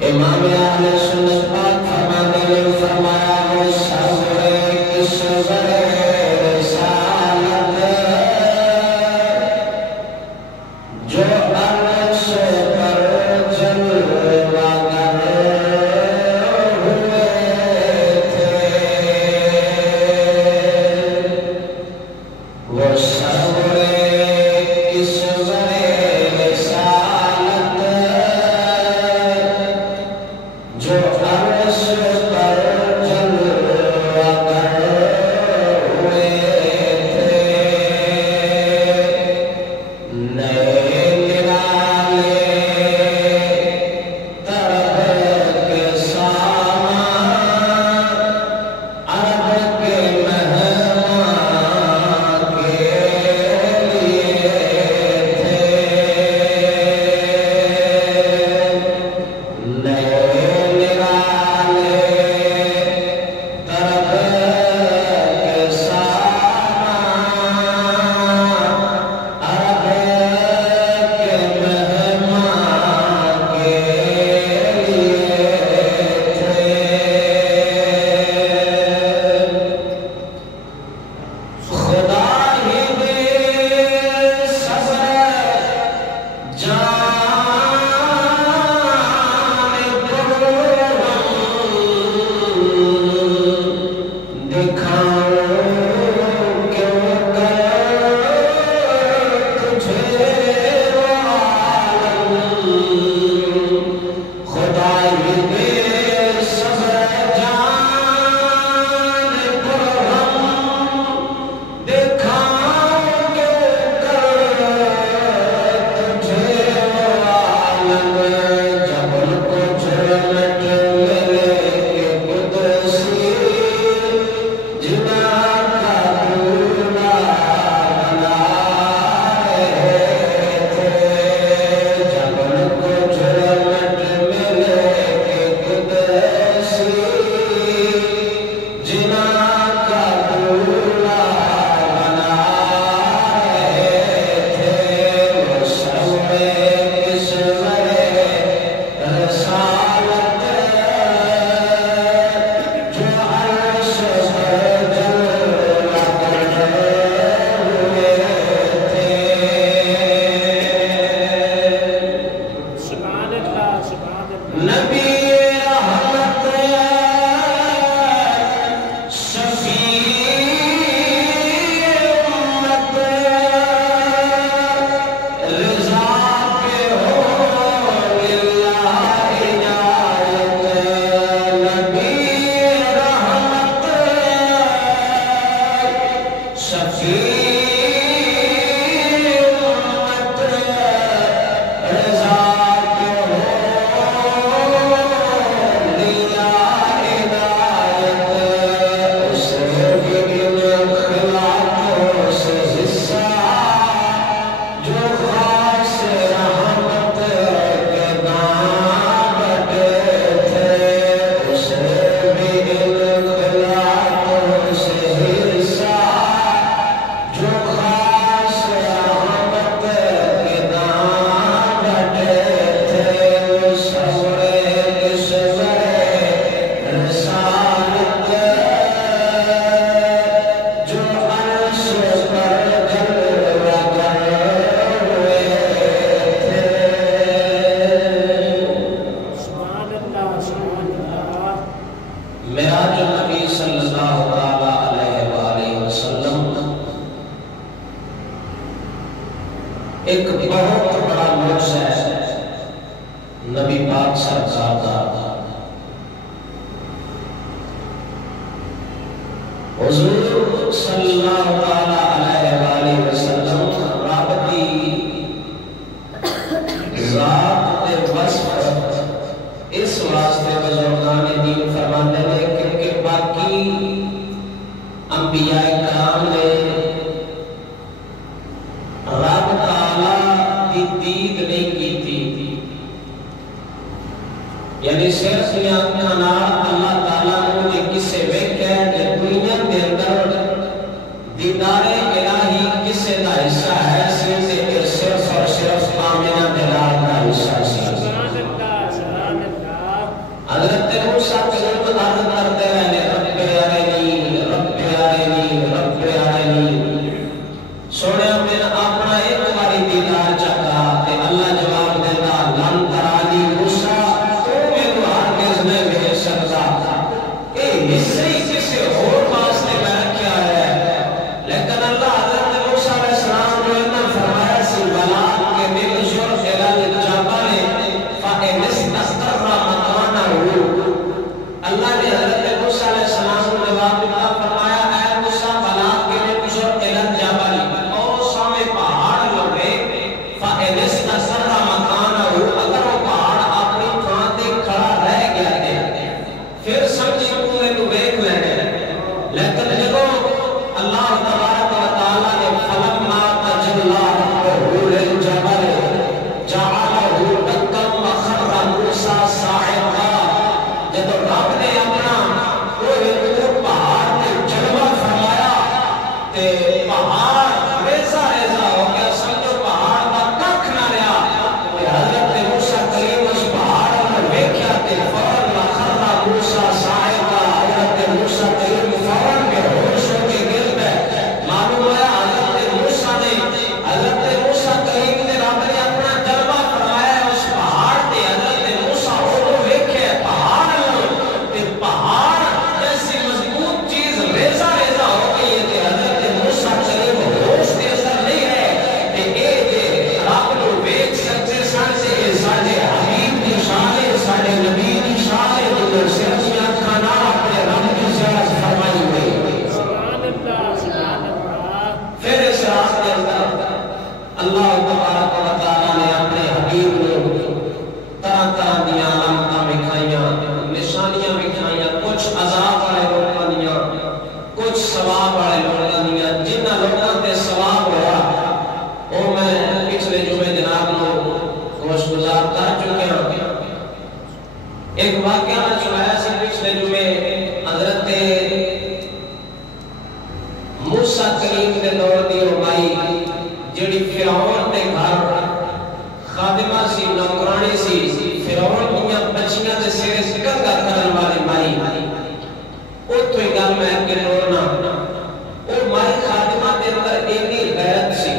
امام اہل سنت پاک فرماتے ہیں فرمایا وہ صبر صبر رسالت جو عرش پر جلوہ گر ہوئے تھے وہ صبر صبر رسالت جو عرش پر جلوہ گر ہوئے تھے نئے نرالے طرب کے سامان عرب کے مہمان کے لیے تھے نئے نرالے طرب کے سامان عرب کے مہمان کے لیے تھے خدا ہی دے صبر جان دکھاؤں کیوں کر تجھے عالم خدا ہی دے صبر جان دکھاؤں کیوں کر تجھے عالم جب ان کو جھرمٹ ملے کہ قدسی جنا کا دولہ بنا رہے تھے جب ان کو جھرمٹ ملے کہ قدسی جنا کا دولہ بنا رہے تھے وہ صبر صبر رسالت جو عرش پر جلوہ گر ہوئے تھے سبحان اللہ سبحان اللہ نبی رحمت شفیع امت رضا پہ ہو للہ عنایت نبی رحمت شفیع امت رضا پہ ہو للہ عنایت اسے بھی ان خلافوں سے حصہ جو خاص رحمت کے نام بٹے تھے اسے بھی ان خلافوں سے حصہ جو خاص رحمت کے نام بٹے تھے صبر صبر رسالت جو عرش پر جلوہ گر ہوئے تھے سبحان اللہ سبحان اللہ معراج النبی صلی اللہ علیہ وآلہ وسلم ایک بہت بڑا معجزہ ہے نبی پاک سرکار کا حضور صلی اللہ علیہ وآلہ وسلم رب دی ذات دے وصف اس واسطے بزرگان دین فرماتے ہیں کہ باقی انبیاء کرام نے رب تعالیٰ دی دید نہیں کی تھی یعنی صرف اللہ تعالیٰ نے کسے ویکھے کہ دنیا کے اندر دیدار الہی کسے دا حصہ ہے صرف اور صرف آمینہ دلال کا حصہ سی سبحان اللہ موسیٰ کلیم عرض کرتے رہنے رب ارنی رب ارنی رب ارنی سونے میں اپنا ایک باری دیدار چکا تے اللہ جواب دیتا لن ترانی موسیٰ تو میں تو ہرگز نہیں بھیج سکتا اے حصے کسی اور واسطے میں رکھا ہے لیکن اللہ حضرت موسیٰ علیہ السلام نے انہوں فرمایا سی بلا کہ بِالْجُرْ إِلَى الْجَبَلِ فَإِنِ اسْتَقَرَّ مَكَانَهُ اللہ نے حضرت موسیٰ علیہ السلام کو جواب دیتا فرمایا اے موسیٰ بلا کہ بِالْجُرْ إِلَى الْجَبَلِ او سامنے پہاڑ لگے فَإِنِ اسْتَقَرَّ مَكَانَهُ اگر وہ پہاڑ اپنی تھان تے کھڑا رہ گیا ہے پھر سمجھ تو میں تو دیکھ لینے لیکن جب اللہ تبارک و تعالی نے فلما تجلی ربہ للجبل جعلہ دکا وخر موسیٰ صاعقا جب رب نے اپنا وہ پہاڑ تے جلوہ فرمایا تے پہاڑ ریزہ ریزہ ہو گیا سمجھو پہاڑ کا ککھ نہ رہا تے حضرت موسیٰ کلیم اس پہاڑ میں ویکھیا تے فوراً وخر موسیٰ صاعقا حضرت موسیٰ کلیم فوراً بے ہوش ہو کے گر گئے معلوم ہے حضرت موسیٰ کلیم نے رب نے اپنا جلوہ فرمایا اس پہاڑ تے حضرت موسیٰ وہ ویکھے پہاڑ تے پہاڑ جیسی مضبوط چیز ریزہ ریزہ ہو گئی ہے تے حضرت موسیٰ کلیم ہوش دے اثر نہیں ہے تے اے دے رب نو ویکھ سکتے سن تے اے ساڈے حبیب دی شان ہے ساڈے نبی دی شان ہے جو صرف اکھاں نال اپنے رب کی زیارت فرمائی ہوئی سبحان اللہ سبحان اللہ پھر اس رات کے اندر اللہ تبارک و تعالی نے اپنے حبیب کو طرح طرح دی علامتاں دکھائیاں نشانیاں دکھائیاں کچھ عذاب والے لوگاں دیاں کچھ ثواب والے لوگاں دیاں جنہاں لوگاں تے ثواب ہوا وہ میں پچھلے جمعے جناب کو گوش گزار کر چکے ہیں ایک واقعہ میں سنایا سی پچھلے جمعے حضرت موسیٰ کلیم دے دور دی مائی جڑی فرعون دے گھر خادمہ سی نوکرانی سی فرعون دیاں بچیاں دے سرے کنگا کرن والی مائی او تو ہی گل میں کے توڑنا او مائی خادمہ دے اندر اینی غیرت سی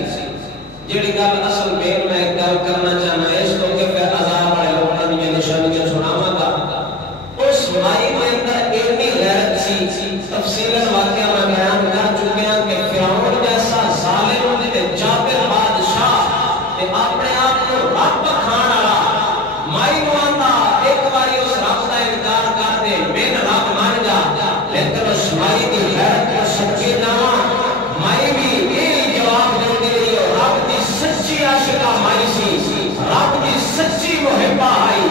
جڑی گل اصل میں گل کرنا چاہنا ہے اس کو کہ پھر عذاب والے لوگاں دی نشانیاں سناواں گا اس مائی میں اندر اینی غیرت سی تفصیلاً واقعہ میں بیان کر چکے ہیں کہ فرعون جیسا ظالم تے جابر بادشاہ تے اپنے آپ کو رب کھان والا مائی نو آندا ایک باری اس رب دا انکار کر دے میں رب مان جا لیکن اس مائی دی غیرت کو سچی نہ مائی بھی یہی جواب دیندی رہی رب دی سچی عاشقہ مائی سی رب دی سچی محبہ آئی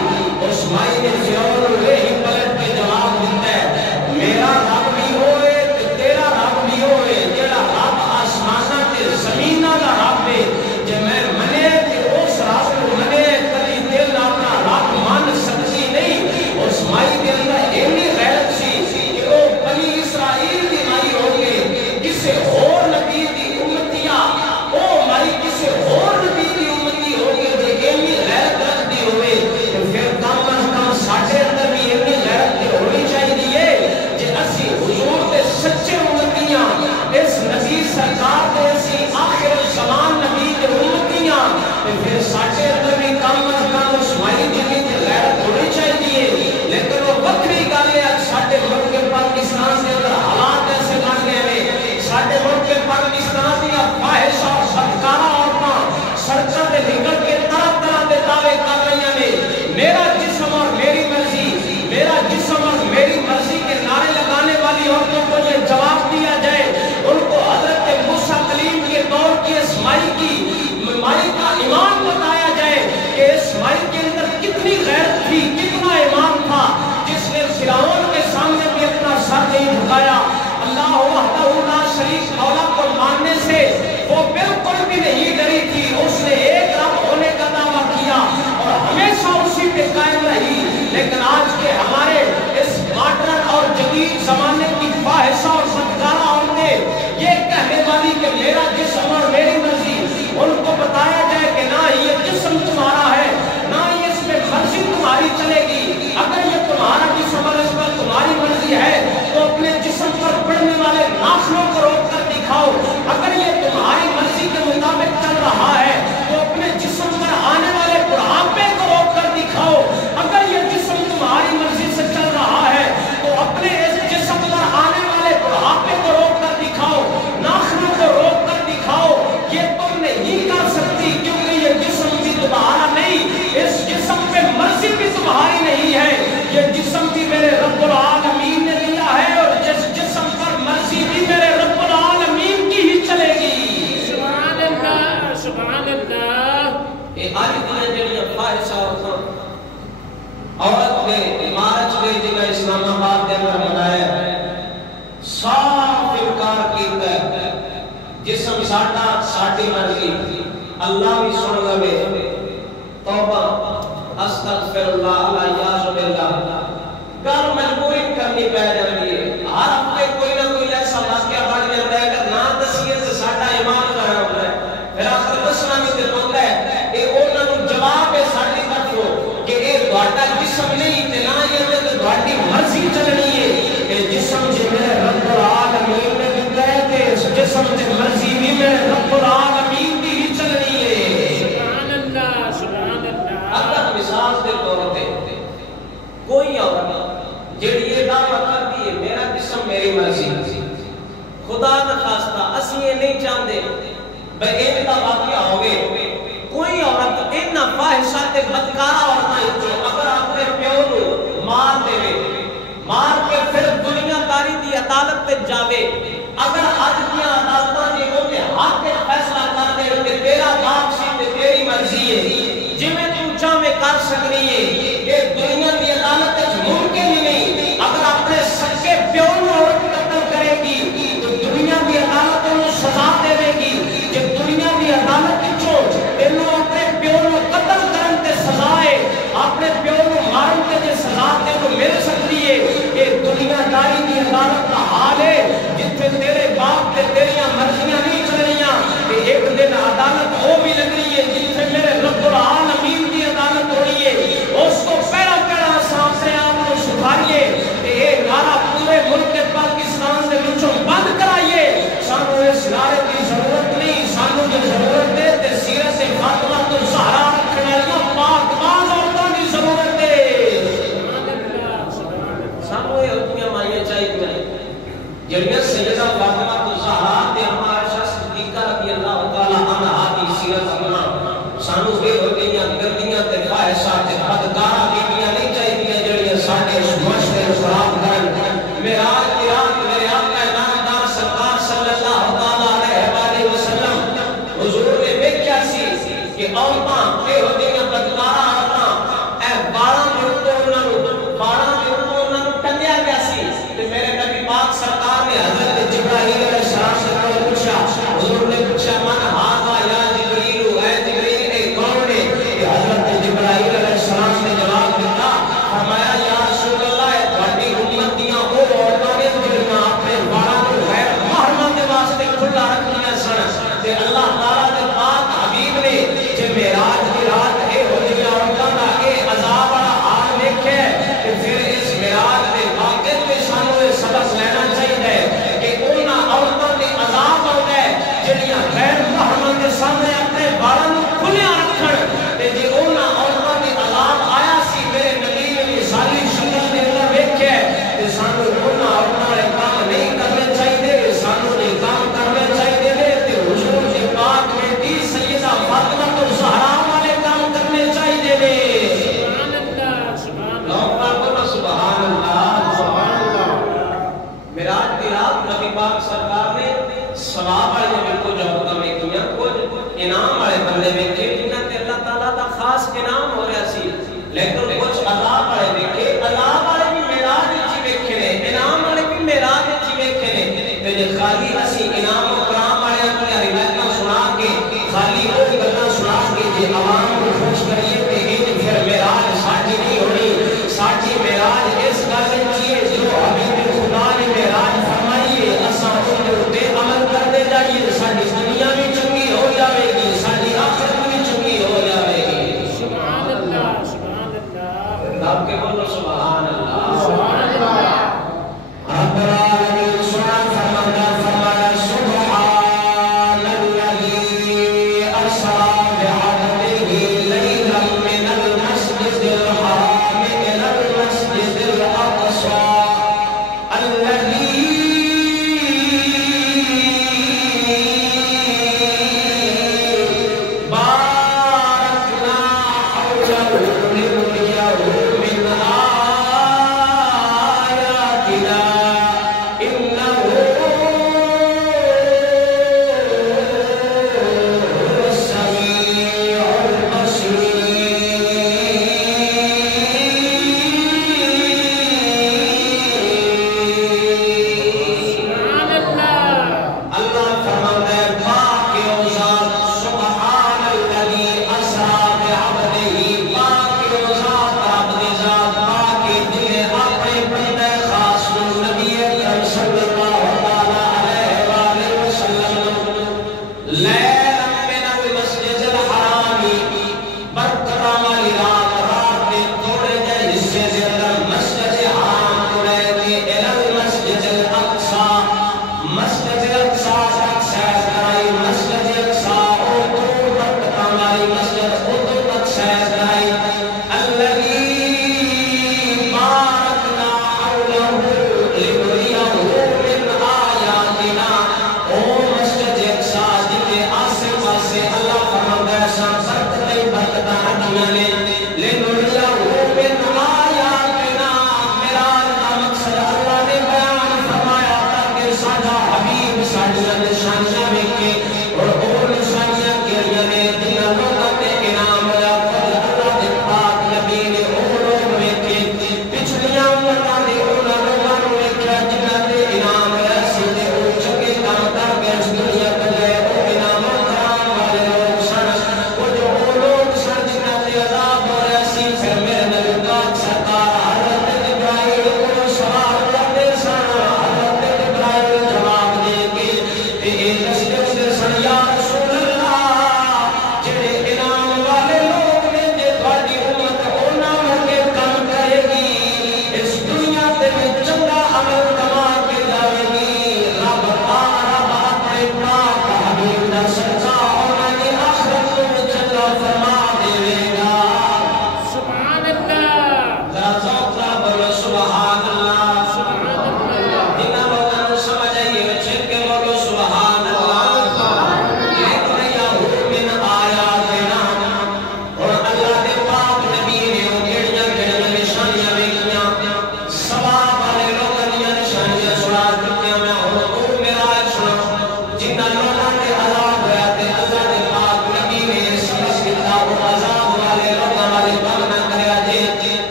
اس مائی نے فرعون کو یہی پلٹ کے جواب دیتا ہے میرا رب بھی ہوئے تیرا رب بھی ہوئے جڑا رب آسماناں تے زمیناں دا رب ہے جے میں منے تے اس رب کو منے کبھی دل اپنا رب مان سکتی نہیں اس مائی دے اندر اینی غیرت سی کہ وہ بنی اسرائیل دی مائی ہو گئے کسے اور نبی دی امتیاں او مائی کسے اور نبی دی امتی ہو گئے جے اینی غیرت رکھتی ہوئے تو پھر کم از کم ساڈے اندر بھی اینی غیرت ہونی چاہیے جے اسی حضور دے سچے امتیاں اس نبی سرکار دے اسی آخر الزمان نبی دے امتیاں تے پھر ساڈے اندر بھی کم از کم اس مائی جنی تے غیرت ہونی چاہیے لیکن وہ وکری گل ہے ساڈے ملک پاکستان دے اندر حالات ایسے بن گئے ہیں ساڈے ملک پاکستان دی فاحش اور بدکارہ عورتاں سڑکاں تے نکل کے طرح طرح دے دعوے کر رہی ہیں میرا جسم اور میری مرضی میرا جسم اور میری مرضی کے نعرے لگانے والی عورتوں کو یہ جواب دیا جائے ان کو حضرت موسیٰ کلیم کے دور کی اس مائی کا ایمان بتایا جائے کہ اس مائی کے اندر کتنی غیرت تھی کتنا ایمان تھا جس نے فرعون کے سامنے بھی اپنا سر نہیں جھکایا اللہ وحدہ لا شریک مولا کو ماننے سے وہ بالکل بھی نہیں ڈری تھی اس نے ایک رب ہونے کا دعویٰ کیا اور ہمیشہ اسی پہ قائم رہی لیکن آج کے ہمارے اس ماڈرن اور جدید زمانے کی فاحشہ اور بدکارہ عورتیں یہ کہنے والی کہ میرا جسم اور میری مرضی ان کو بتایا جائے کہ نہ یہ جسم تمہارا ہے نہ یہ اس میں مرضی تمہاری چلے گی اگر یہ تمہارا جسم یہ جسم بھی میرے رب العالمین نے دیا ہے اور جس جسم پر مرضی بھی میرے رب العالمین کی ہی چلے گی۔ سبحان اللہ سبحان اللہ۔ یہ آج دنیا جڑیاں خواہشاں عورت نے مارچ دے جگہ اسلام آباد دے اندر منایا صاف انکار کیتا ہے جسم ساڈی مرضی اللہ بھی سن لوے توبہ استغفر اللہ الیاذ باللہ گل مجبوری کرنی پے جاتی ہے۔ ہر ہفتے کوئی نہ کوئی ایسا واقعہ بن جاتا ہے اگر نہ دسیے تو ساڈا ایمان ضائع ہوتا ہے، پھر آخر دسنا بھی تے بنتا ہے یہ انہاں نوں جواب ہے ساڈی طرفوں کہ اے تہاڈا جسم نہیں تے نہ یہ تہاڈی مرضی چلنی ہے۔ اے جسم جے میرے رب العالمین نے دتا ہے تے اس جسم تے مرضی بھی میرے رب العالمین دی ہی چلنی ہے۔ سبحان اللہ سبحان اللہ۔ اگر مثال دے طور تے کوئی عورت جڑی یہ دعویٰ کرتی ہے میرا جسم میری مرضی، خدا نہ خواستہ اسی یہ نہیں چاہتے بھئی ایک دا واقعہ ہوگے کوئی عورت ان فاحشات بدکارہ عورتاں اگر اپنے پیو نوں مار دے مار کے پھر دنیا داری دی عدالت تے جاوے، اگر اج دی عدالتاں نے اوتے حق تے فیصلہ کر دے کہ تیرا باپ سی تے تیری مرضی ہے جویں تو چاہے کر سکدی ہے، یہ دنیا دی عدالت وچ ممکن ہی نہیں۔ اگر اپنے سچے پیو نوں عورت قتل کرے گی تو دنیا دی عدالت انہوں سزا دے گی، جب دنیا دی عدالت وچوں تینوں اپنے پیو نوں قتل کرن تے سزا ہے، اپنے پیو نوں مارن تے جے سزا تینوں مل سکتی ہے، یہ دنیا داری دی عدالت کا حال ہے جتھے تیرے باپ تے تیریاں مرضیاں نہیں چلنیاں تے ایک دن عدالت وہ بھی لگ رہی ہے جتھے میرے رب العالمین دی عدالت ہو رہی ہے۔ اس کو پہلا پہلا سامنے آپ کو سدھاریے کہ یہ نعرہ پورے ملک پاکستان دے وچوں بند کرائیے۔ سانو اس نعرے کی ضرورت نہیں، سانو جو ضرورت ہے تے سیرت فاطمہ الزہرا رکھنے والیاں پاک باز عورتاں دی ضرورت ہے۔ سانو یہ ہوتیاں مائیں چاہیے جڑیاں سیدہ فاطمہ الزہرا تے اما عائشہ صدیقہ رضی اللہ تعالی عنہا دی سیرت اپنا سانو یہ ہوتیاں گردیاں تے خواہشات تے بدکارہ بیویاں نہیں چاہیے جڑیاں ساڈے معاشرے نوں خراب کرن۔ معراج دی رات میرے آقا نامدار سرکار صلی اللہ تعالی علیہ وآلہ وسلم حضور نے ویکھیا سی کہ عورتاں یہ ہوتیاں بدکارہ عورتاں اے باراں دے اوپر انہاں نوں ٹنگیا گیا سی تے میرے نبی پاک سرکار نے حضرت جبرائیل علیہ السلام سے پوچھا، حضور نے پوچھا من ھذا یا جبریل، اے جبریل اے کون ہے؟ حضرت جبرائیل علیہ السلام نے جواب دیتا، فرمایا یا رسول اللہ تہاڈی امت دیاں او عورتاں نے جڑیاں اپنے باراں نوں غیر محرماں دے واسطے کھلا رکھیاں سن تے اللہ تعالی دے پاک حبیب نے جے معراج دی رات اے ہو جی عورتاں دا اے عذاب والا حال ویکھے تے پھر اس معراج دے واقعے تے سانو یہ سبق لینا چاہیے کہ انہاں عورتاں تے عذاب آوندا ہے جڑیاں غیر محرماں دے سامنے اپنے باراں نوں کھلیا رکھن تے جے انہاں عورتاں تے عذاب آیا سی میرے نبی نے مثالی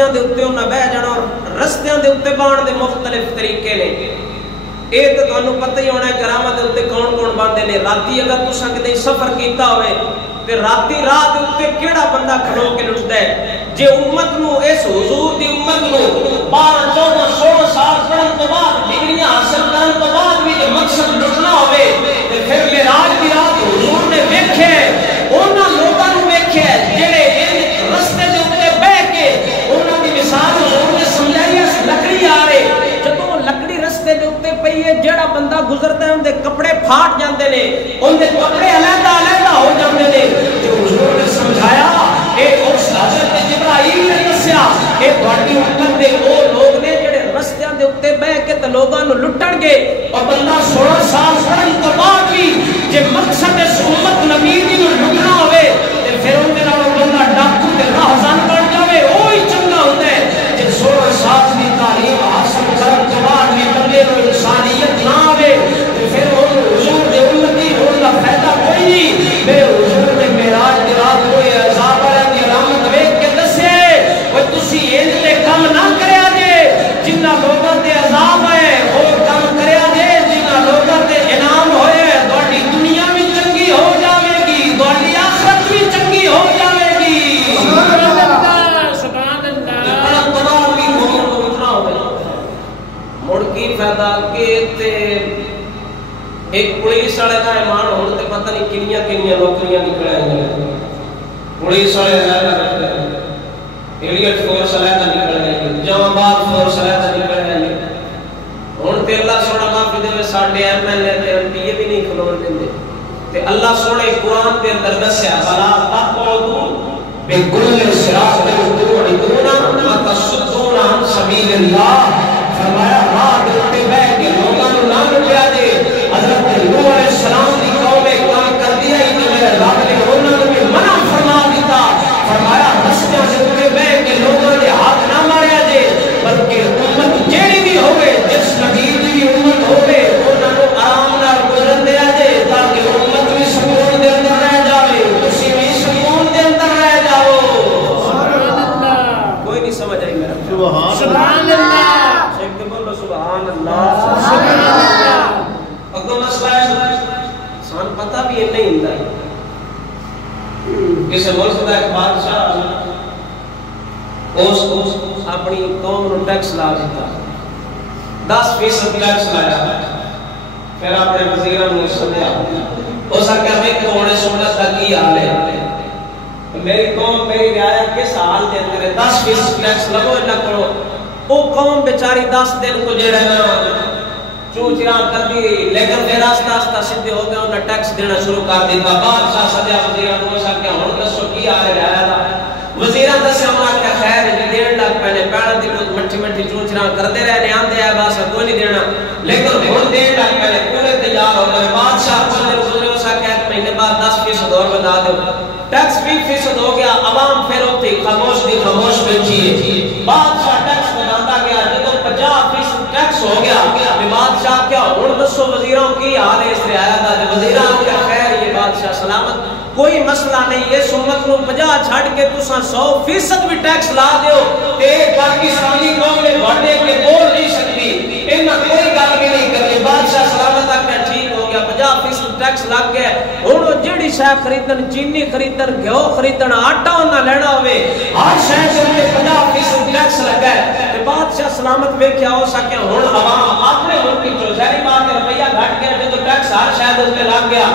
رستیاں دے اوتے انہاں بہ جانا اور رستیاں دے اوتے بان دے مختلف طریقے نے اے تے تانوں پتہ ہی ہونا ہے کرامت دے اوتے کون کون باندے نے رات اگر تساں کدے سفر کیتا ہوئے تے رات اوتے کیڑا بندہ کھلو کے لٹدا ہے جے امت نو اس حضور دی امت نو 12 14 16 سال پڑھن تو بعد ڈگریاں حاصل کرن تو بعد بھی جے مقصد لٹنا ہوئے تے پھر معراج دی رات حضور نے ویکھے انہاں لوکاں نو ویکھے جڑے رستے دے اوتے بیٹھ کے انہاں دی مثال حضور نے سمجھائی اس لکڑی آ رہے جدوں لکڑی رستے دے اوتے پئی ہے جیڑا بندہ گزردا ہے اون دے کپڑے پھاٹ جاندے نے اون دے کپڑے علیحدہ علیحدہ ہو جاندے نے جو حضور نے سمجھایا اے اس حضرت جبرائیل نے دسیا اے تہاڈی امت دے او لوگ نے جڑے رستیاں دے اوتے بیٹھ کے تے لوکاں نو لٹن گے اور بندہ 16 سال پڑھن تو بعد بھی جے مقصد اس امت نبی دی نو لٹنا ہوے تے پھر اون دے نال بندہ ڈاکو تے راہزن بن جاوے اوہی چنگا ہوندا ہے جے 16 سال دی تعلیم حاصل کرن تو بعد بھی بندے نو انسانیت نہ آوے تے پھر اون حضور دے امتی ہون دا فائدہ کوئی نہیں میرے حضور نے معراج دی رات کوئی عذاب والے دی علامت ویکھ کے دسے او تسی انج تے کم نہ کریا جے جنہاں لوکاں تے عذاب ہے او کم کریا جے جنہاں لوکاں تے انعام ہوئے تہاڈی دنیا بھی چنگی ہو جاوے گی تہاڈی آخرت بھی چنگی ہو جاوے گی سبحان اللہ سبحان اللہ تمام بھی قوم کو اتنا ہوئے مڑ کی فائدہ کہ تے ایک پولیس والے کا ایمان ہونے تے پتہ نہیں کنیاں کنیاں نوکریاں نکل آئیں پولیس والے علیحدہ ایلیٹ فورس علیحدہ نکل آئیں جام آباد فورس علیحدہ نکل آئیں ہن تے اللہ سونا معافی دے ساڈے ایم ایل اے تے ایم پی اے بھی نہیں کھلون دیندے تے اللہ سونے قرآن دے اندر دسیا بلا تقعدوا بكل صراط توعدون وتصدون عن سبيل الله فرمایا راہ دے اوتے بیٹھ کے لوکاں نو نہ لٹیا جے حضرت نوح علیہ السلام دی قوم نے کام کر دیا ہی تے میرے رب نے انہاں نوں بھی منع فرما دیتا فرمایا رستیاں دے اوتے بیٹھ کے لوکاں دے ہاتھ نہ ماریا جے بلکہ امت جیڑی بھی ہوے جس نبی دی بھی امت ہوے انہاں نوں آرام نال گزرن دیا جے تاکہ امت بھی سکون دے اندر رہ جاوے تسی بھی سکون دے اندر رہ جاؤ سبحان اللہ کوئی نہیں سمجھ آئی میرا سبحان اللہ ایک بولو سبحان اللہ سبحان اللہ اگو مسئلہ ہے سان پتہ بھی نہیں ہوندا ہے کسی ملک دا ایک بادشاہ اس اپنی قوم نو ٹیکس لا دیتا 10% ٹیکس لایا پھر اپنے وزیراں نو سدیا اس آکھیا میں کونے سنت دا کی حال ہے میری قوم میری رعایا کس حال دے اندر 10% ٹیکس لگو نہ کرو او قوم بیچاری 10 دن کو جڑا نا چوچیاں کر دی لیکن پھر آستہ آستہ سیدھے ہو گئے انہاں ٹیکس دینا شروع کر دیتا بادشاہ سدیا وزیراں نو سکیا ہن دسو کی حال ہے رعایا دا وزیراں دسیا انہاں کہ خیر جی دین لگ پے پہلے دی کچھ مٹھی مٹھی چوچیاں کردے رہے آندے آ بس کوئی نہیں دینا لیکن ہن دین لگ پے پورے تیار ہو گئے بادشاہ پندے گزرے اس کہ ایک مہینے بعد 10% اور بتا دو ٹیکس 20% ہو گیا عوام پھر ہوتی خاموش دی خاموش بیٹھی ہے بادشاہ ٹیکس بتاتا گیا جب 50% ٹیکس ہو گیا کہ بادشاہ کیا ہن دسو وزیراں کی حال ہے اس رعایا دا وزیراں کیا خیر یہ بادشاہ سلامت کوئی مسئلہ نہیں ہے امت نو 50 چھڈ کے تساں 100% بھی ٹیکس لا دیو تے پاکستانی قوم نے بڑھنے کے بول نہیں سکتی انہاں کوئی گل بھی نہیں کرنی بادشاہ سلامت آ کے ٹھیک ہو گیا 50% ٹیکس لگ گیا ہن او جڑی شے خریدن چینی خریدن گھیو خریدن آٹا انہاں لینا ہوے ہر شے تے 50% ٹیکس لگا ہے تے بادشاہ سلامت ویکھیا ہو سکے ہن عوام اپنے ملک چوں ظاہری بات ہے روپیہ گھٹ گیا جے تو ٹیکس ہر شے تے لگ گیا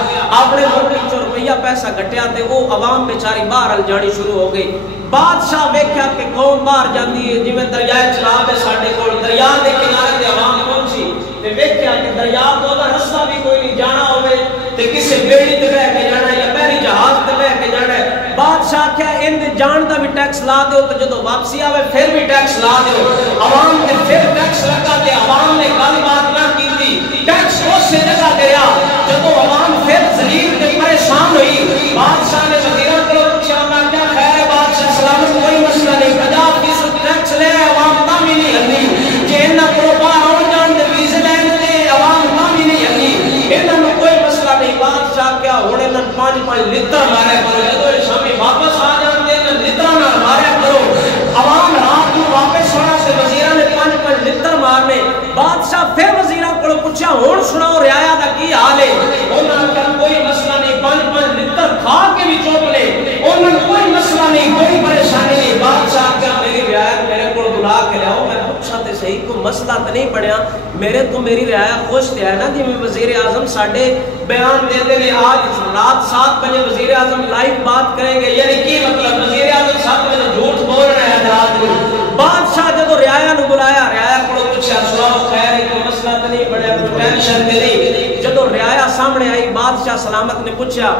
اپنے ملک چوں روپیہ پیسہ گھٹیا تے او عوام بیچاری باہر جانی شروع ہو گئی بادشاہ ویکھیا کہ قوم باہر جاندی ہے جویں دریائے چناب ہے ساڈے کول دریا دے کنارے تے عوام پہنچی تے ویکھیا کہ دریا تو دا رستہ بھی کوئی نہیں جانا ہوے تے کسے بیڑی تے بیٹھ کے جانا یا بحری جہاز تے بیٹھ کے جانا ہے بادشاہ کیا ان دے جان دا بھی ٹیکس لا دیو تے جدوں واپسی آوے پھر بھی ٹیکس لا دیو عوام تے پھر ٹیکس لگا تے عوام نے گل بات نہ کیتی ٹیکس اس جگہ تے رہیا جدوں عوام پھر ذلیل تے پریشان ہوئی بادشاہ نے وزیراں کو پوچھا انہاں کیا خیر ہے بادشاہ سلامت کوئی مسئلہ نہیں 50% ٹیکس لے عوام تا بھی نہیں ہلی جے انہاں کو باہر آن جان دے ویزے لین تے عوام تا بھی نہیں ہلی انہاں نوں کوئی مسئلہ نہیں بادشاہ کیا ہن انہاں 5 لیٹر مارے کرو جدوں شامی واپس آ جان دے انہاں لیٹراں نال ماریا کرو عوام رات بادشاہ پھر وزیراں کو پوچھا ہن سناؤ رعایا دا کی حال ہے؟ انہاں کا کوئی مسئلہ نہیں، 5 لتر کھا کے بھی چوپ لے، انہاں کوئی مسئلہ نہیں، کوئی پریشانی نہیں۔ بادشاہ کیا میری رعایا میرے کو بلا کے لاؤ، میں پوچھا تے صحیح کو مسئلہ تے نہیں بنیا، میرے تو میری رعایا خوش تے ہے نا جی میں وزیر اعظم ساڈے بیان دیتے نے آج رات 7 بجے وزیر اعظم لائیو بات کریں گے، یعنی کی مطلب وزیر اعظم 7 بجے جھوٹ بول رہے ہیں رات کو۔ بادشاہ جدو رعایا نو بلایا، رعایا کو پوچھا سناؤ خیر ہے کوئی مسئلہ تے نہیں بنیا، کوئی ٹینشن تے نہیں؟ جدو رعایا سامنے آئی بادشاہ سلامت نے پوچھا،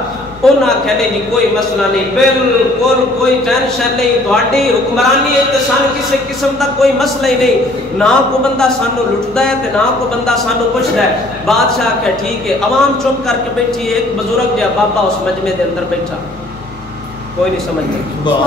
انہاں کہنے جی کوئی مسئلہ نہیں، بالکل کوئی ٹینشن نہیں، تہاڈی حکمرانی تے سان کسی قسم دا کوئی مسئلہ ہی نہیں، نہ کو بندہ سانو لٹدا ہے تے نہ کو بندہ سانو پوچھدا ہے۔ بادشاہ کہ ٹھیک ہے، عوام چپ کر کے بیٹھی، ایک بزرگ جا بابا اس مجمع دے اندر بیٹھا، کوئی نہیں سمجھتا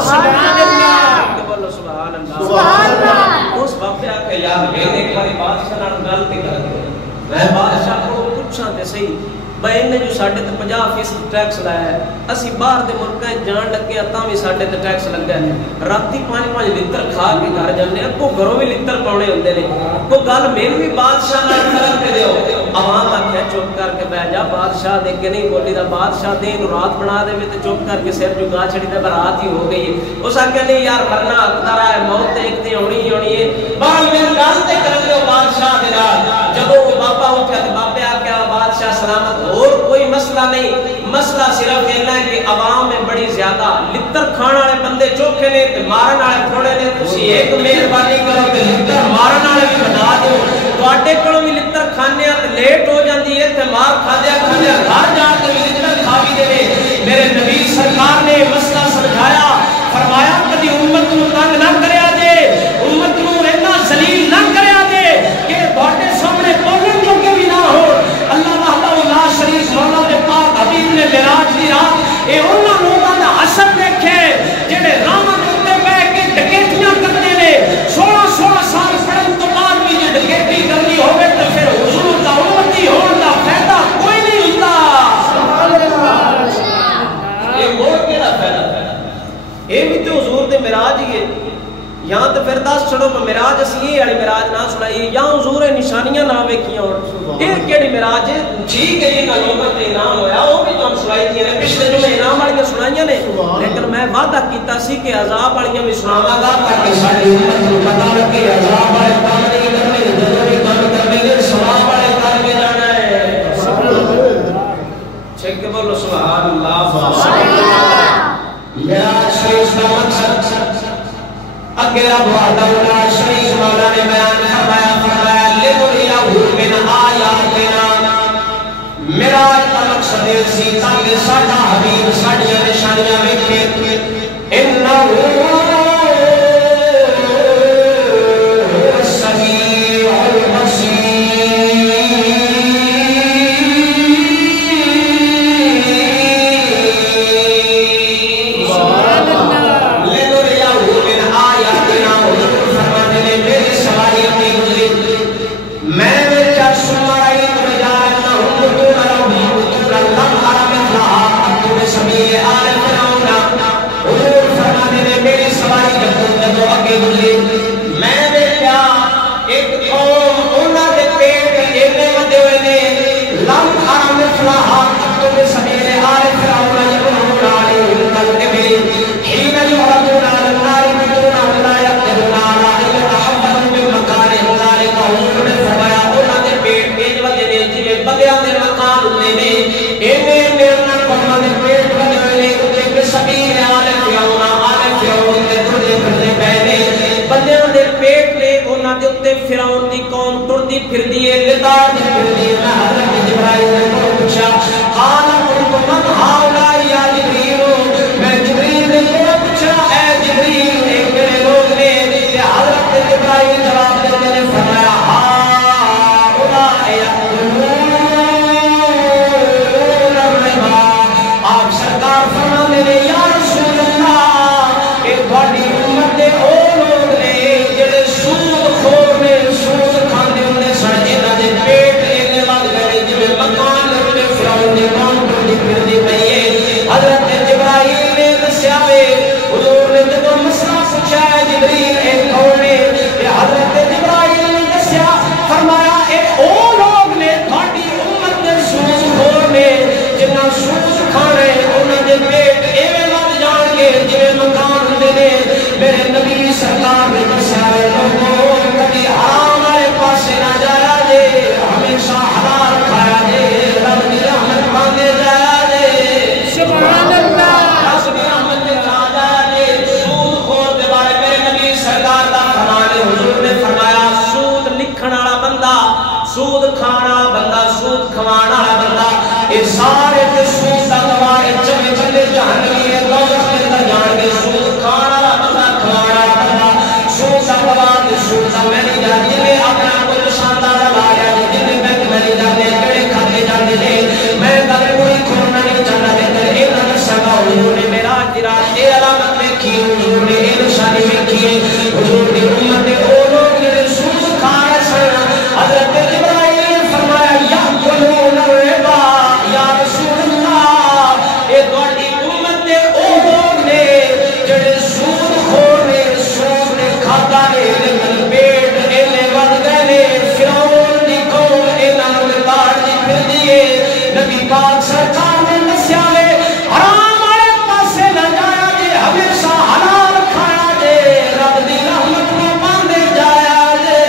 سبحان اللہ، بولو سبحان اللہ، سبحان اللہ۔ اس بابے آ کے یار میں ایک بار بادشاہ نال گل تے کر کے میں بادشاہ کو پوچھاں تے صحیح بھائی نے جو ساڈے تے 50% ٹیکس لایا ہے، اسی باہر دے ملکاں جان لگے تاں وی ساڈے تے ٹیکس لگا ہے، راتی 5 لتر کھا کے گھر جاندے ہیں، کو گھروں وی لتر پاونے ہوندے نے، کو گل مینوں وی بادشاہ نال کر کے دیو۔ عوام آکھیا چپ کر کے بیٹھ جا، بادشاہ دے کے نہیں بولی دا، بادشاہ دے نو رات بنا دے تے چپ کر کے سر جھکا چھڑی تے برات ہی ہو گئی ہے۔ اس آکھیا نہیں یار مرنا حقدار ہے، موت تے ایک تے ہونی ہی ہونی ہے، بال میرے گل تے کر دیو بادشاہ دے نال۔ جدوں بابا اٹھیا تے بابے آکھیا بادشاہ سلامت اور کوئی مسئلہ نہیں، مسئلہ صرف اتنا ہے کہ عوام میں بڑی زیادہ لتر کھان والے بندے چوکھے نے تے مارن والے تھوڑے نے، تسی ایک مہربانی کرو تے لتر مارن والے بھی بنا دو، تواڈے کولوں بھی لتر کھانے تے لیٹ ہو جاندی ہے تے مار کھادیا کھادیا گھر جا کے بھی لتر کھا بھی دے۔ میرے نبی سرکار نے مسئلہ سمجھایا، فرمایا کبھی امت نو تنگ نہ کریا جے، امت نو اتنا ذلیل نہ کریا جے کہ تواڈے سامنے بولن جوگے بھی نہ ہو۔ اللہ وحدہ لا شریک مولا دے پاک حبیب نے معراج دی رات اے انہاں لوکاں دا حشر دیکھے جڑے راہاں دے اوتے بیٹھ کے ڈکیتیاں کردے نے، 16 سال پڑھن تو بعد بھی جے ڈکیتی کرنی ہوے تے پھر حضور دا امتی ہون دا فائدہ کوئی نہیں ہوندا۔ سبحان اللہ، اے موڑ کیڑا فائدہ ہے؟ اے بھی تے حضور دے معراج ہی ہے۔ یہاں تو پھر دس چھڑو معراج اسی یہ والی معراج نہ سنائی، یا حضور نشانیاں نہ ویکھیاں ہون، یہ کیڑی معراج ہے؟ ٹھیک ہے جی نعمت انعام ہویا وہ بھی تم سنائی دی نے، پچھلے جو میں انعام والیاں سنائیاں نے، لیکن میں وعدہ کیتا سی کہ عذاب والیاں بھی سناواں گا تاکہ ساری امت نوں پتہ لگے عذاب والے کام نہیں کرنے، جدوں بھی کام کرنے نے ثواب والے کر کے جانا ہے۔ چھک کے بولو سبحان اللہ، سبحان اللہ۔ میرا شریف کا مقصد اگے رب وحدہ لا شریک مولا نے بیان فرمایا لِنُرِيَهُ مِنْ آیَاتِنَا، معراج کا مقصد ہے سی تاکہ ساڈا حبیب ساڈیاں نشانیاں ویکھے، اِنَّهُ السَّمِيعُ الْبَصِيرُ۔ فرعون دی قوم ٹردی پھردی ہے، لتاڑ دی پھردی ہے۔ حضرت جبرائیل نے پوچھا قال قلت من هؤلاء یا جبریل، میں جبریل نے پوچھا اے جبریل اے میرے لوگ نے، حضرت جبرائیل جواب دیتے نے فرمایا هؤلاء یأکلون الربا، آپ سرکار فرماتے ہیں یا رسول اللہ کہ تہاڈی امت دے او لوگ نے جڑے سود خور نے، سود کھاندے ہوندے سن، انہاں دے پیٹ اینے لگ گئے سود کھانا بندہ سود کھوانا بندہ یہ سارے تے سود دا گواہ چلے بندے جہنمی ہے دوزخ کے اندر جان گے سود کھانا بندہ کھوانا بندہ سود دا گواہ سود دا مینیجر جنہیں اپنا کچھ شاندار لا لیا جنہیں بینک مینیجر نے جڑے کھاتے جاتے نے میں گل کوئی کھولنا نہیں چاہتا لیکن یہ نہ دساگا حضور نے میرا رات یہ علامت دیکھی حضور نے یہ نشانی دیکھی ہے حضور کی امت نے وہ لوگ جڑے سود کھا رہے سن حضرت جبرائیل نے فرمایا یا کلون الربا یا رسول اللہ یہ تہاڈی امت دے او لوگ نے جڑے سود خور نے سود نے کھادا ہے لیکن پیٹ اینے ود گئے نے فرعون دی قوم انہاں نوں تاڑ دی پھردی ہے نبی پاک سرکار نے دسیا ہے حرام والے پاسے نہ جایا جے ہمیشہ حلال کھایا جے رب دی رحمت نوں پاندے جایا جے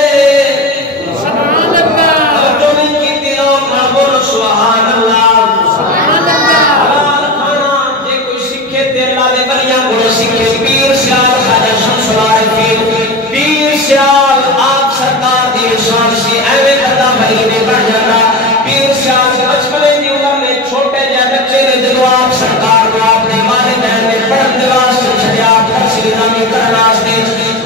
سبحان اللہ جو نہیں کیتی لوگ نہ بولو سبحان اللہ سبحان اللہ حلال کھانا جے کوئی سکھے تے اللہ دے ولیاں کو سکھے پیر سیال خواجہ شمس العارفین پیر سیال آپ سرکار دی شان سی ایویں کردا مہینے بن جاتا پیر سیال بچپنے دی عمر میں چھوٹے جے بچے نے جدوں آپ سرکار کو اپنے والدین نے پڑھن دے واسطے چھڈیا درس نظامی کرن واسطے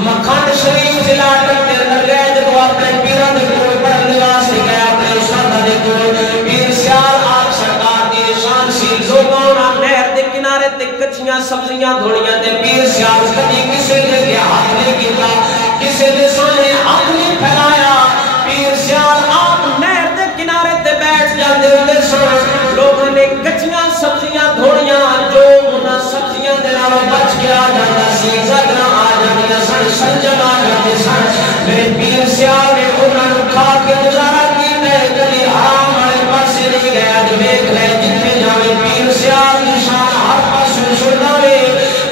مکھن شریف ضلع اٹک دے اندر گئے جدوں اپنے پیراں دے کول پڑھن دے واسطے گئے اپنے استاداں دے کول پیر سیال آپ سرکار دی شان سی لوگوں نال نہر دے کنارے تے کچھیاں سبزیاں دھوڑیاں تے پیر سیال کدی کسے دے ہاتھ نہیں کیتا کسے دے سامنے ہاتھ نہیں پھیلایا پیر سیال آپ نہر دے کنارے تے بیٹھ جاندے ہوندے سن لوگوں نے کچھیاں سبزیاں دھوڑیاں جو انہاں سبزیاں دے نالوں بچ کے آ جاندا سی زدنا آ جاندیاں سن سنجم آ جاندے سن میرے پیر سیال نے انہاں نوں کھا کے گزارا کیتا ہے کبھی حرام والے پاسے نہیں گیا جو دیکھ لے جتھے جاوے پیر سیال دی شان ہر پاسے سندا وے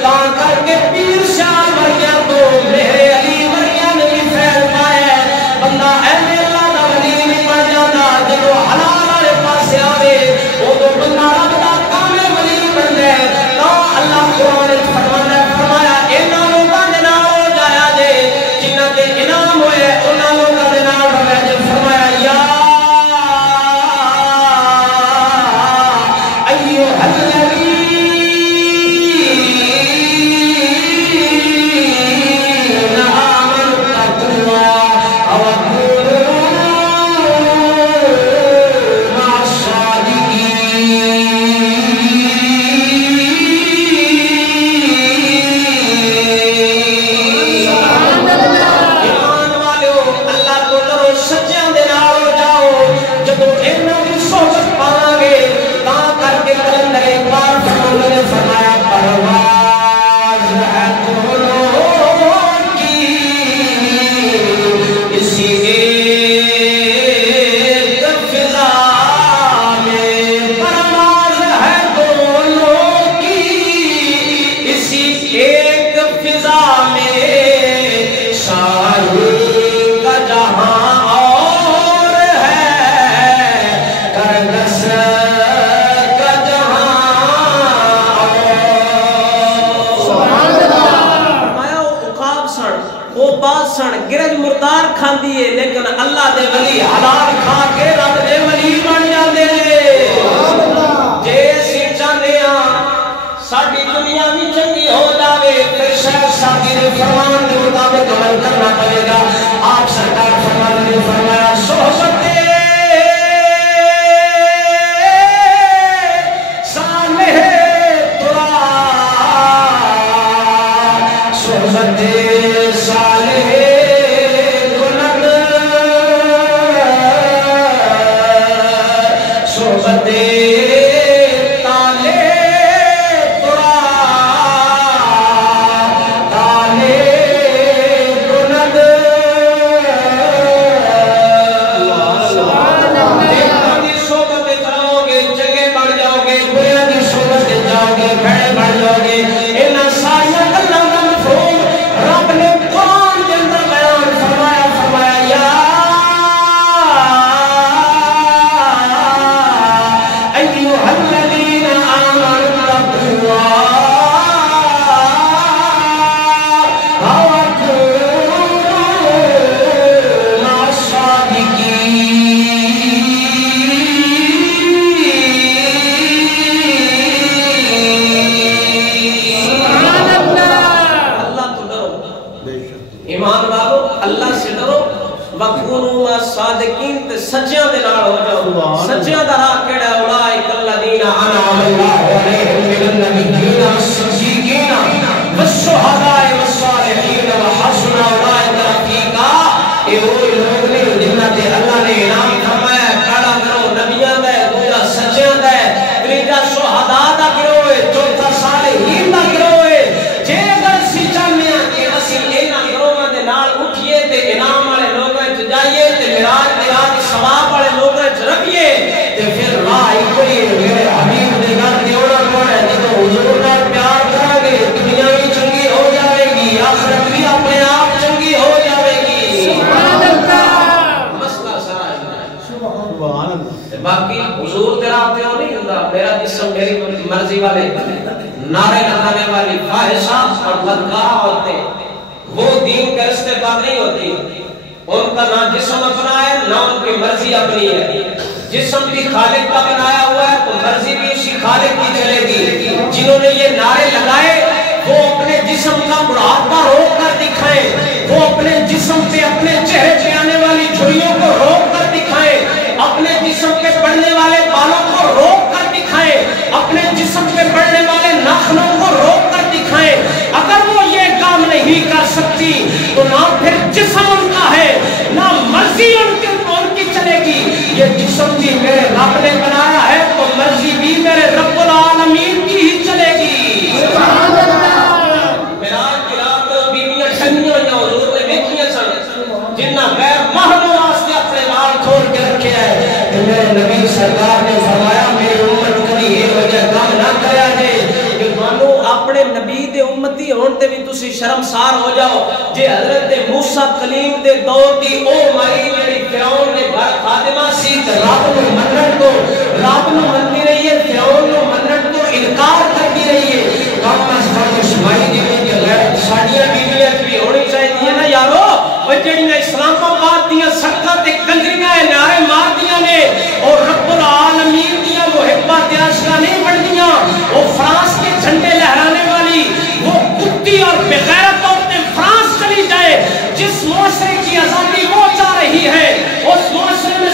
تاں کر کے پیر سیال ورگیاں تو میرے علی ورگیاں نے بھی پھیل پایا بندہ اہل اللہ دا ولی نہیں بن جاتا جدوں حلال والے پاسے آوے اودوں بندہ رب دا کامل ولی بن جائے تاں اللہ قرآن وچ فرمایا انہاں لوکاں دے نال ہو جایا جے جنہاں تے انعام ہوئے انہاں لوکاں دے نال ہویا جے فرمایا یا ایھا الذین آمنوا اتقوا اللہ وکونوا مع الصادقین سبحان اللہ ایمان والو اللہ کو ڈرو سچیاں دے نال ہو جاؤ جدوں انہاں دی صحبت پاواں گے تاں کر کے کلندر اقبال فرماندے نے فرمایا پرواز ہے دونوں کی اسی ایک فضا میں پرواز ہے دونوں کی اسی ایک فضا میں شاہی کا جہاں اور ہے کرگس کا جہاں سبحان اللہ فرمایا وہ عقاب سن وہ بات سن گرج مردار کھاندی ہے لیکن اللہ دے ولی حلال کھا کے رب دے ولی بن جاندے نے جے اسی چاہندے ہاں ساڈی دنیا بھی چنگی ہو جاوے پھر شاید ساتھی دے فرمان دے مطابق عمل کرنا پڑے گا آپ سرکار فرمان نے فرمایا صحبت صالح ترا صحبت صالح کند صحبت تالے ترا تالے کند فکونوا مع الصادقین تے سچیاں دے نال ہو جاؤ سچیاں دا راہ کیڑا ہے اولئک الذین انعم اللہ علیہم من النبیین والصدیقین والشہداء والصالحین وحسن اولئک رفیقا اے وہ لوگ نے جنہاں تے اللہ نے انعام فرمایا کڑا کرو نبیاں دا دوجا سچیاں دا تیجا شہداء دا گروہ ہے چوتھا صالحین دا گروہ ہے جے اگر سی چاہنے ہیں کہ اسی انہاں گروہاں دے نال اٹھئے تے انعام والے لوگاں وچ جائیے تے معراج دی رات ثواب والے لوگاں وچ رکھیے تے پھر راہ کوئی میرے حبیب دے گھر دیوڑا کون ہے جدوں حضور نال پیار کرو گے دنیا بھی چنگی ہو جائے گی آخرت بھی اپنے آپ چنگی ہو جائے گی سبحان اللہ مسئلہ سارا ہے سبحان اللہ باقی حضور دے راہ تے نہیں ہوندا میرا جسم میری مرضی والے نعرے لگانے والی فاحشہ اور بدکار عورتیں وہ دین کے رستے پر نہیں ہوتی ان کا نہ جسم اپنا ہے نہ ان کی مرضی اپنی ہے جسم بھی خالق کا بنایا ہوا ہے تو مرضی بھی اسی خالق کی چلے گی جنہوں نے یہ نعرے لگائے وہ اپنے جسم کا بڑھاپا روک کر دکھائیں وہ اپنے جسم پہ اپنے چہرے پہ آنے والی جھریوں کو روک کر دکھائیں اپنے جسم پہ پڑنے والے بالوں کو روک کر دکھائیں اپنے جسم پہ پڑنے والے ناخنوں کو روک کر دکھائیں اگر وہ یہ کام نہیں کر سکتی تو نہ پھر جسم ان کا ہے نہ مرضی ان کی چلے گی یہ جسم بھی میرے رب نے بنایا ہے تو مرضی بھی میرے رب العالمین کی ہی چلے گی سبحان اللہ معراج کی رات بیویاں ٹھنڈیاں ہوئیں حضور نے دیکھیاں سن جنہ غیر محرم واسطے اپنے لال کھول کے رکھے ہیں کہ میرے نبی سرکار نے فرمایا میری امت کبھی یہ وجہ کام نہ کریا جائے کہ مانو اپنے نبی دے امتی ہون تے بھی تسی شرمسار ہو جاؤ جے حضرت موسیٰ کلیم دے دور دی او مائی جڑی فرعون نے گھر خادمہ سی تے رب نو منن کو رب نو منتی رہی ہے فرعون نو منن کو انکار کرتی رہی ہے کم از کم اس مائی دی کہ غیر ساڈیاں بیویاں بھی ہونی چاہیے نا یارو او جڑیاں اسلام آباد دیاں سڑکاں تے کنجریاں نعرے مار دیاں نے اور رب العالمین دیاں محبت عاشقاں نہیں بندیاں او فرانس کے جھنڈے لہرانے والی وہ کتی اور بغیرت عورتیں فرانس چلی جائے جس معاشرے کی آزادی وہ چاہ رہی ہے اس معاشرے میں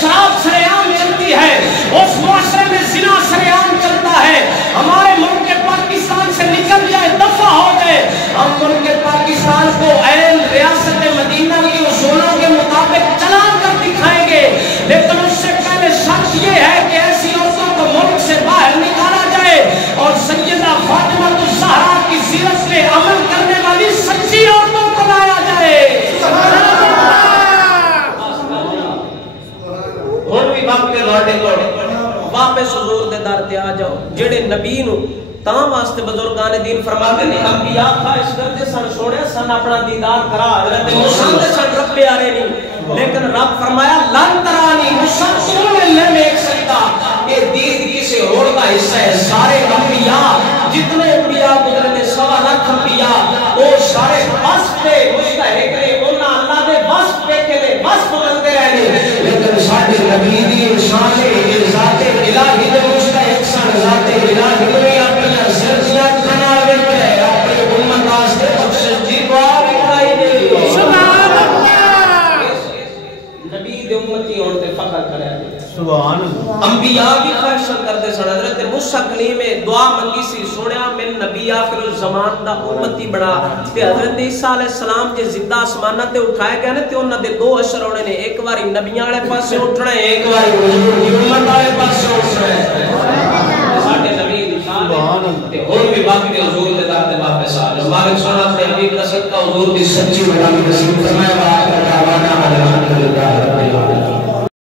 شراب سرے عام چلتی ہے اس معاشرے میں زنا سرے عام چلتا ہے ہمارے ملک پاکستان سے نکل جائے دفع ہو جائے ہم ملک پاکستان کو عین ریاست مدینہ کی اصولوں کے مطابق چلا کر دکھائیں گے لیکن اس سے پہلے شرط یہ ہے کہ ایسی عورتوں کو ملک سے باہر نکالا جائے اور سیدہ فاطمہ الزہرا کی سیرت پہ عمل کرنے والی سچی عورتوں کو لایا جائے ہن بھی وقت لوٹے واپس حضور دے در تے آ جاؤ جڑے نبی نو تاں واسطے بزرگان دین فرماتے ہیں انبیاء خواہش کرتے سن سونے سن اپنا دیدار کرا حضرت موسیٰ دے سن رب پیارے نہیں لیکن رب فرمایا لن ترانی موسیٰ تو نہیں دیکھ سکتا یہ دید کسی اور کا حصہ ہے سارے انبیاء جتنے انبیاء گزرے نے 1.25 لاکھ انبیاء وہ سارے وصف پہ مستحق نے انہاں اللہ دے وصف پہ کے لئے وصف بنتے رہنے لیکن ساڑھے نبی دی انسان ذات الہی دے مستحق سن ذات الہی دے اپنی سرزیاں کنار میں پہ اپنی امت آستے بخشش دی دعا بھی کرائی دے سبحان اللہ نبی دے امتی ہوتے فخر کرے سبحان اللہ انبیاء بھی خواہش کرتے سن حضرت موسیٰ کلیم دعا منگی سی سونیا من نبی آخر الزمان دا امتی بڑا تے حضرت عیسیٰ علیہ السلام جے زندہ آسمانہ تے اٹھائے گئے نے تے انہاں دے 2 اشر ہونے نے ایک باری نبیاں والے پاسے اٹھنا ہے ایک باری حضور دی امت والے پاسے اٹھنا ہے ساڈے نبی سبحان اللہ تے اور بھی باقی حضور دے در تے واپس آ جاؤ مالک سنا اپنے حبیب کا صدقہ حضور دی سچی بڑا نصیب فرمائے وا الحمدللہ رب العالمین